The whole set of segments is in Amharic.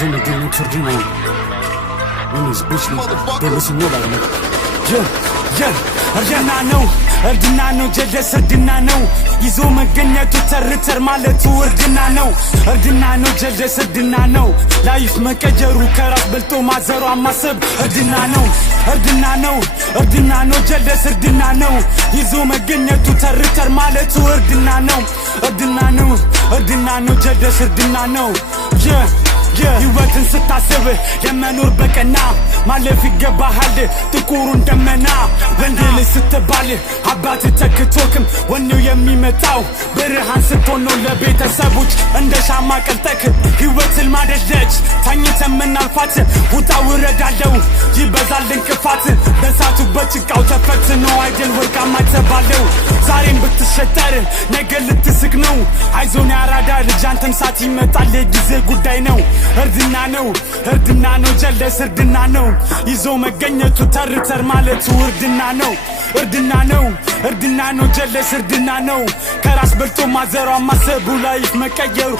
Zone again, it's ordinary. When he's bitching, they listen to that. እርድና ነው ጀለስ እርድና ነው ይዞ መገኘቱ ተርተር ማለቱ እርድና ነው እርድና ነው ጀለስ እርድና ነው ላይፍ መቀየሩ ከራስ በልጦ ማዘሯ ማሰብ እርድና ነው እርድና ነው እርድና ነው ጀለስ እርድና ነው ይዞ መገኘቱ ተርተር ማለቱ እርድና ነው እርድና ነው እርድና ነው ጀለስ እርድና ነው ህይወትን ስታስብ የመኖር በቀና ማለፍ ይገባሃል ጥቁሩን ደመና ወንድል ስትባል አባት ተክቶክም ወኔው የሚመጣው ብርሃን ስትሆን ነው ለቤተሰቦች እንደ ሻማ ቀልጠክ ህይወት ልማደለች ታኝተን ምናልፋት ውጣ ውረዳለው ይበዛል እንቅፋት በሳቱ በጭቃው ተፈትኖ አይደል ወርቃማ ተባለው ዛሬም ብትሸጠር ነገ ልትስቅ ነው አይዞን ያራዳ ልጅ አንተም ሳት ይመጣል የጊዜ ጉዳይ ነው እርድና ነው ጀለስ እርድና ነው ይዞ መገኘቱ ተርተር ማለቱ እርድና ነው ጀለስ እርድና ነው ከራስ በልጦ ማዘሯ ማሰቡ ላይፍ መቀየሩ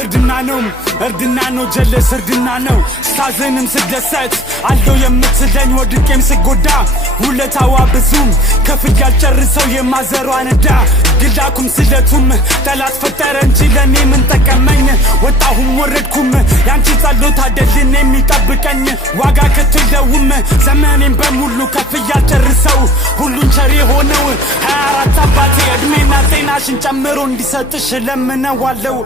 እርድና ነው ጀለስ እርድና ነው ስታዘንም ስደሰት አለው የምትለኝ ወድቄም ስጎዳ ውለታዋ ብዙም ከፍል ያልጨርሰው የማዘሯ ነዳ ግላኩም ስለቱም ጠላት ፈጠረ እንጂ ለኔ ምን ጠቀመኝ ወጣሁም ወረድኩም ያንቺ ጸሎት አይደልን የሚጠብቀኝ ዋጋ ከተለውም ዘመኔን በሙሉ ከፍ ያልጨርሰው ሁሉን ቸር ሆነው 24 አባቴ እድሜና ጤናሽን ጨምሮ እንዲሰጥሽ ለምነዋለው